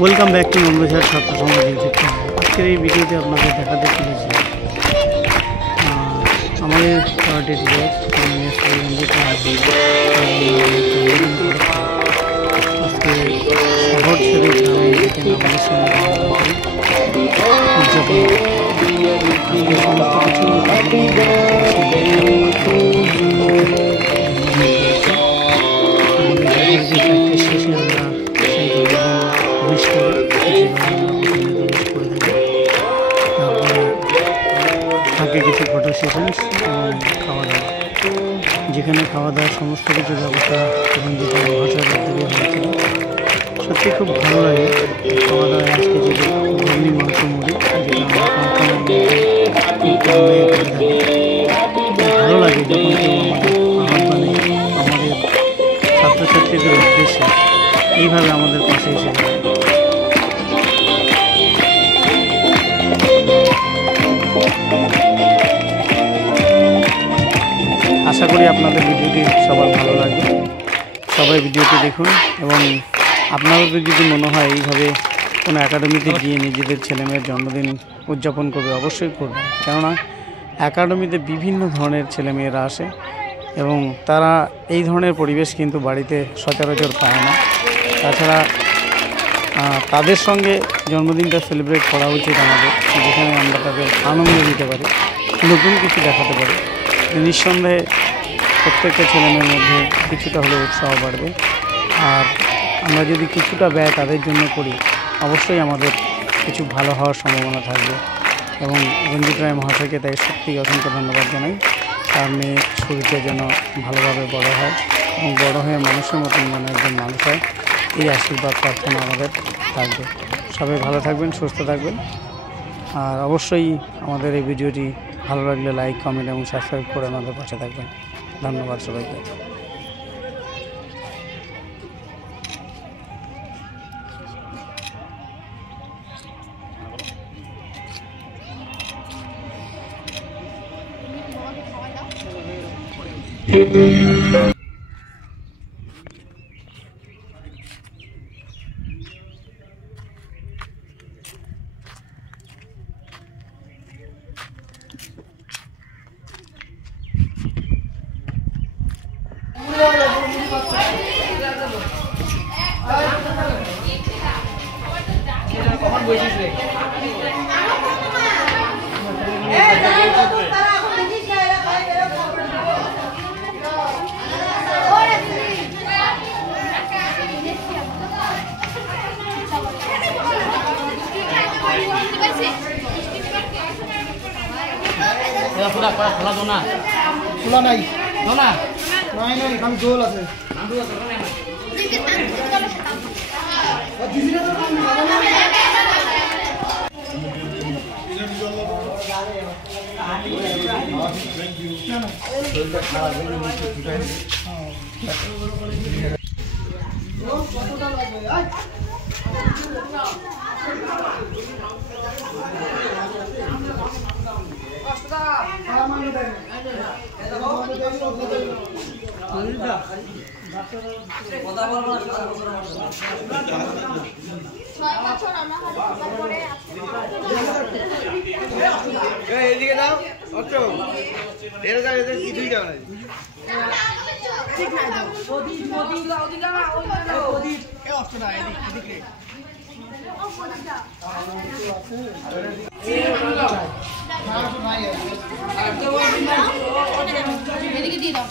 Welcome back to Nandajhar ছাত্র সমাজ YouTube channel. আজকের এই ভিডিওতে আপনাদের দেখাতে চলেছি আমাদের কারাটে টিচার আজকে শহর ছেড়ে গ্রামে যেখানে আমাদের সঙ্গে উদযাপন শেষে আমরা থাকে কিছু ফটো সেশনস এবং খাওয়া দাওয়া, যেখানে খাওয়া দাওয়ার সমস্ত কিছু ব্যবস্থা এবং যেটা ভাষার থেকে হয়েছিল। সত্যি খুব ভালো লাগে খাওয়া দাওয়ায়। আজকে যে গরমি মাংস মুড়ি, যেটা আমরা ফাংশনের মধ্যে করে থাকি, ভালো লাগে যখন কেউ আমাদের আহ্বানে আমাদের ছাত্রছাত্রীদের উদ্দেশ্যে এইভাবে আমাদের পাশে এসে যায়। আশা করি আপনাদের ভিডিওটি সবার ভালো লাগবে। সবাই ভিডিওটি দেখুন এবং আপনাদের যদি মনে হয় এইভাবে কোনো একাডেমিতে গিয়ে নিজেদের ছেলেমেয়ের জন্মদিন উদযাপন করবে, অবশ্যই করবে। কেননা একাডেমিতে বিভিন্ন ধরনের ছেলেমেয়েরা আসে এবং তারা এই ধরনের পরিবেশ কিন্তু বাড়িতে সচরাচর পায় না। তাছাড়া তাদের সঙ্গে জন্মদিনটা সেলিব্রেট করা উচিত আমাদের, যেখানে আমরা তাদের আনন্দ দিতে পারি, নতুন কিছু দেখাতে পারি। নিঃসন্দেহে প্রত্যেকটা ছেলেমেয়ের মধ্যে কিছুটা হলেও উৎসাহ বাড়বে। আর আমরা যদি কিছুটা ব্যয় তাদের জন্য করি, অবশ্যই আমাদের কিছু ভালো হওয়ার সম্ভাবনা থাকবে। এবং রঞ্জিত রায় মহাশয়কে তাই সত্যি অসংখ্য ধন্যবাদ জানাই। তার মেয়ে সুরিতা যেন ভালোভাবে বড় হয় এবং বড় হয়ে মানুষের মতন যেন একজন মানুষ হয়, এই আশীর্বাদ প্রার্থনা আমাদের থাকবে। সবাই ভালো থাকবেন, সুস্থ থাকবেন। আর অবশ্যই আমাদের এই ভিডিওটি ভালো লাগলে লাইক, কমেন্ট এবং সাবস্ক্রাইব করে আমাদের পাশে থাকবেন। ধন্যবাদ সবাইকে। খোলা দোনা খোলা নাই, দোনা নাই নাই, খালি দোল আছে। এদিকে যাও, এদের কিছুই যাও না। এদিকে দিয়ে দাও।